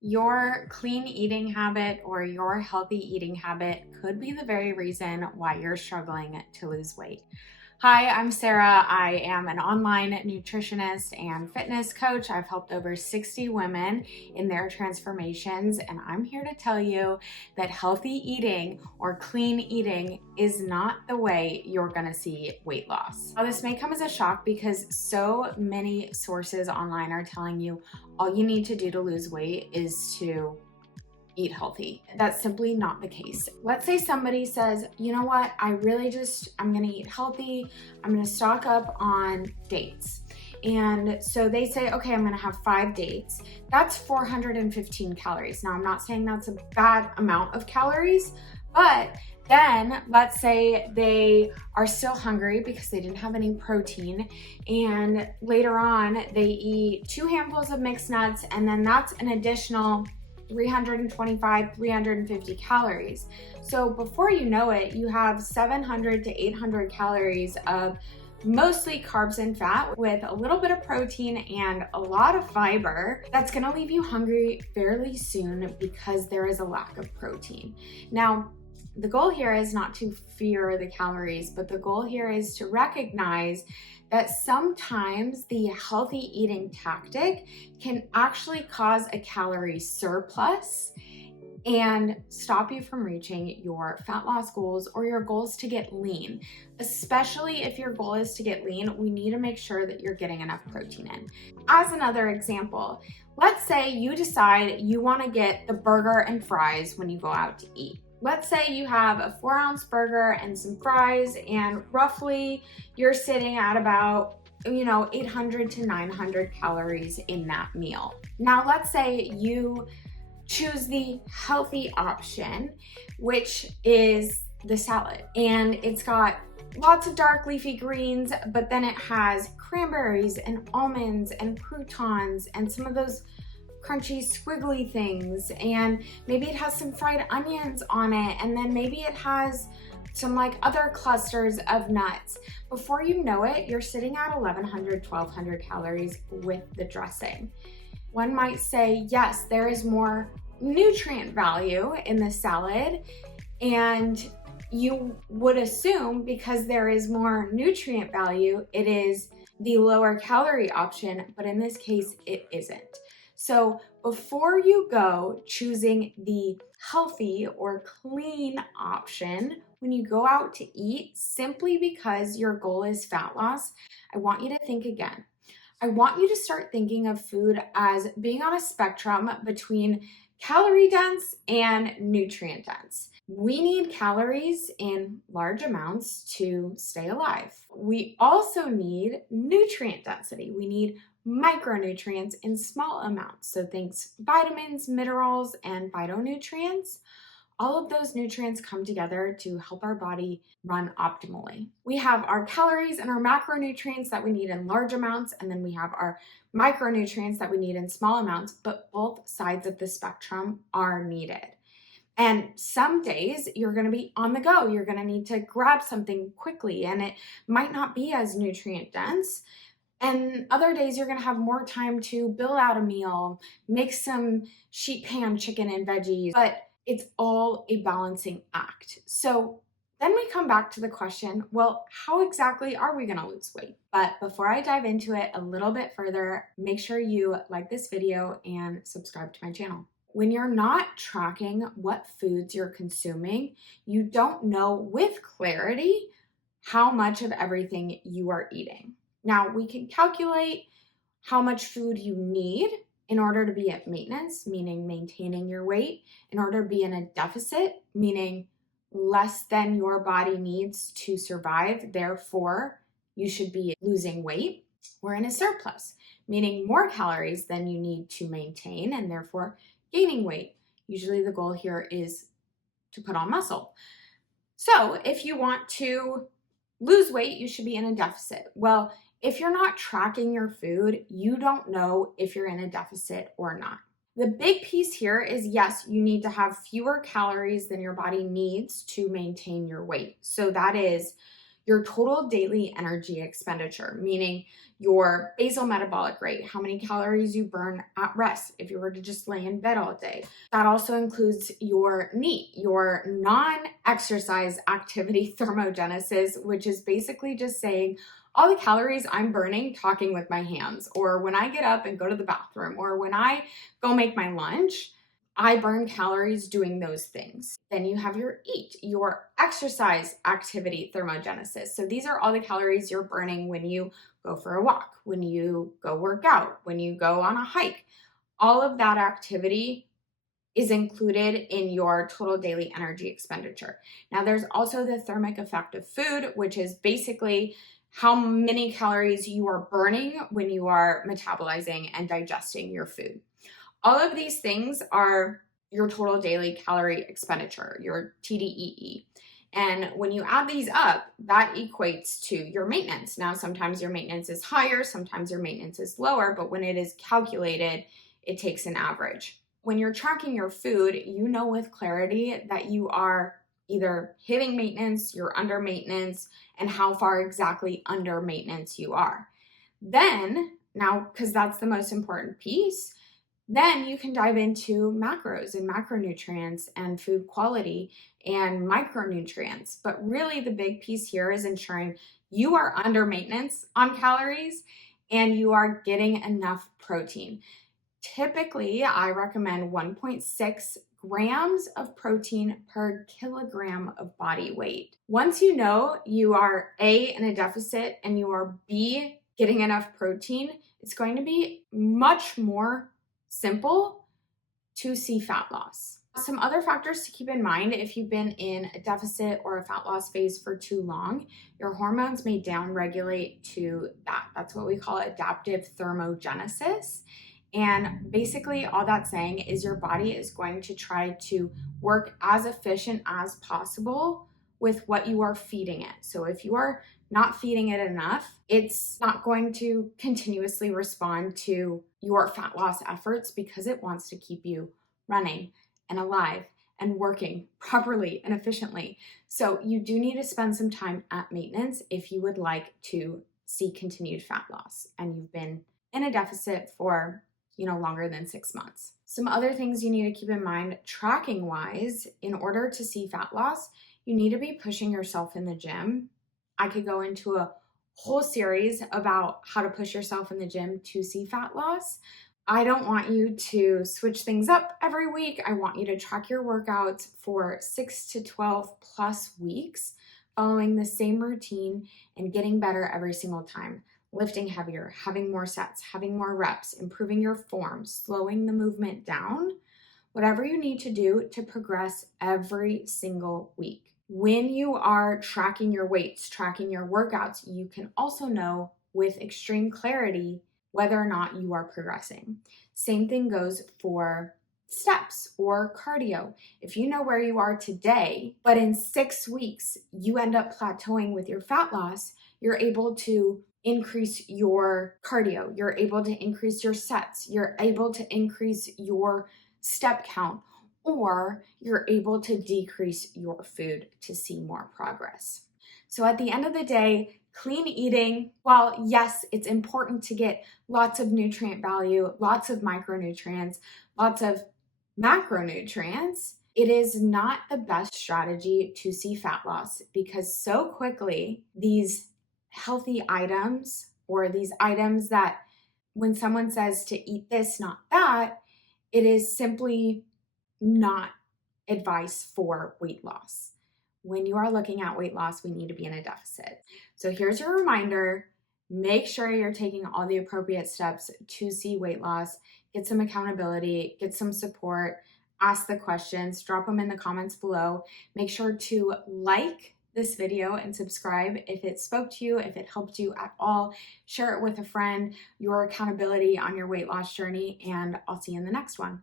Your clean eating habit or your healthy eating habit could be the very reason why you're struggling to lose weight. Hi, I'm Sarah. I am an online nutritionist and fitness coach. I've helped over 60 women in their transformations, and I'm here to tell you that healthy eating or clean eating is not the way you're gonna see weight loss. Now, this may come as a shock because so many sources online are telling you all you need to do to lose weight is to eat healthy. That's simply not the case. Let's say somebody says, you know what, I'm gonna eat healthy. I'm gonna stock up on dates. And so they say, okay, I'm gonna have 5 dates. That's 415 calories. Now, I'm not saying that's a bad amount of calories, but then let's say they are still hungry because they didn't have any protein, and later on they eat 2 handfuls of mixed nuts, and then that's an additional 325, 350 calories. So before you know it, you have 700 to 800 calories of mostly carbs and fat with a little bit of protein and a lot of fiber that's gonna leave you hungry fairly soon because there is a lack of protein. Now, the goal here is not to fear the calories, but the goal here is to recognize that sometimes the healthy eating tactic can actually cause a calorie surplus and stop you from reaching your fat loss goals or your goals to get lean. Especially if your goal is to get lean, we need to make sure that you're getting enough protein in. As another example, let's say you decide you want to get the burger and fries when you go out to eat. Let's say you have a 4-ounce burger and some fries, and roughly you're sitting at about 800 to 900 calories in that meal. Now, let's say you choose the healthy option, which is the salad, and it's got lots of dark leafy greens, but then it has cranberries and almonds and croutons and some of those crunchy squiggly things, and maybe it has some fried onions on it, and then maybe it has some other clusters of nuts. Before you know it, you're sitting at 1100, 1200 calories with the dressing. One might say, yes, there is more nutrient value in the salad, and you would assume because there is more nutrient value, it is the lower calorie option, but in this case, it isn't. So before you go choosing the healthy or clean option when you go out to eat, simply because your goal is fat loss, I want you to think again. I want you to start thinking of food as being on a spectrum between calorie dense and nutrient dense. We need calories in large amounts to stay alive. We also need nutrient density. We need micronutrients in small amounts. So things vitamins, minerals, and phytonutrients. All of those nutrients come together to help our body run optimally. We have our calories and our macronutrients that we need in large amounts, and then we have our micronutrients that we need in small amounts, but both sides of the spectrum are needed. And some days you're going to be on the go. You're going to need to grab something quickly, and it might not be as nutrient dense. And other days you're gonna have more time to build out a meal, make some sheet pan chicken and veggies, but it's all a balancing act. So then we come back to the question, well, how exactly are we gonna lose weight? But before I dive into it a little bit further, make sure you like this video and subscribe to my channel. When you're not tracking what foods you're consuming, you don't know with clarity how much of everything you are eating. Now, we can calculate how much food you need in order to be at maintenance, meaning maintaining your weight, in order to be in a deficit, meaning less than your body needs to survive, therefore you should be losing weight. We're in a surplus, meaning more calories than you need to maintain and therefore gaining weight. Usually the goal here is to put on muscle. So if you want to lose weight, you should be in a deficit. Well, if you're not tracking your food, you don't know if you're in a deficit or not. The big piece here is, yes, you need to have fewer calories than your body needs to maintain your weight. So that is your total daily energy expenditure, meaning your basal metabolic rate, how many calories you burn at rest if you were to just lay in bed all day. That also includes your NEAT, your non-exercise activity thermogenesis, which is basically just saying all the calories I'm burning talking with my hands, or when I get up and go to the bathroom, or when I go make my lunch, I burn calories doing those things. Then you have your EAT, your exercise activity thermogenesis. So these are all the calories you're burning when you go for a walk, when you go work out, when you go on a hike. All of that activity is included in your total daily energy expenditure. Now, there's also the thermic effect of food, which is basically how many calories you are burning when you are metabolizing and digesting your food. All of these things are your total daily calorie expenditure, your TDEE. And when you add these up, that equates to your maintenance. Now, sometimes your maintenance is higher, sometimes your maintenance is lower, but when it is calculated, it takes an average. When you're tracking your food, you know with clarity that you are either hitting maintenance, you're under maintenance, and how far exactly under maintenance you are. Then, now, because that's the most important piece, then you can dive into macros and macronutrients and food quality and micronutrients. But really, the big piece here is ensuring you are under maintenance on calories and you are getting enough protein. Typically, I recommend 1.6 grams of protein per kilogram of body weight. Once you know you are A, in a deficit, and you are B, getting enough protein, it's going to be much more simple to see fat loss. Some other factors to keep in mind: if you've been in a deficit or a fat loss phase for too long, your hormones may downregulate to that. That's what we call adaptive thermogenesis. And basically, all that's saying is your body is going to try to work as efficient as possible with what you are feeding it. So if you are not feeding it enough, it's not going to continuously respond to your fat loss efforts because it wants to keep you running and alive and working properly and efficiently. So you do need to spend some time at maintenance if you would like to see continued fat loss and you've been in a deficit for longer than 6 months. Some other things you need to keep in mind tracking wise: in order to see fat loss, you need to be pushing yourself in the gym. I could go into a whole series about how to push yourself in the gym to see fat loss. I don't want you to switch things up every week. I want you to track your workouts for 6 to 12 plus weeks, following the same routine and getting better every single time. Lifting heavier, having more sets, having more reps, improving your form, slowing the movement down, whatever you need to do to progress every single week. When you are tracking your weights, tracking your workouts, you can also know with extreme clarity whether or not you are progressing. Same thing goes for steps or cardio. If you know where you are today, but in 6 weeks you end up plateauing with your fat loss, you're able to increase your cardio, you're able to increase your sets, you're able to increase your step count, or you're able to decrease your food to see more progress. So at the end of the day, clean eating, while yes, it's important to get lots of nutrient value, lots of micronutrients, lots of macronutrients, it is not the best strategy to see fat loss because so quickly these healthy items, or these items that when someone says to eat this, not that, it is simply not advice for weight loss. When you are looking at weight loss, we need to be in a deficit. So here's your reminder: make sure you're taking all the appropriate steps to see weight loss. Get some accountability, get some support, ask the questions, drop them in the comments below. Make sure to like this video and subscribe if it spoke to you, if it helped you at all. Share it with a friend, your accountability on your weight loss journey, and I'll see you in the next one.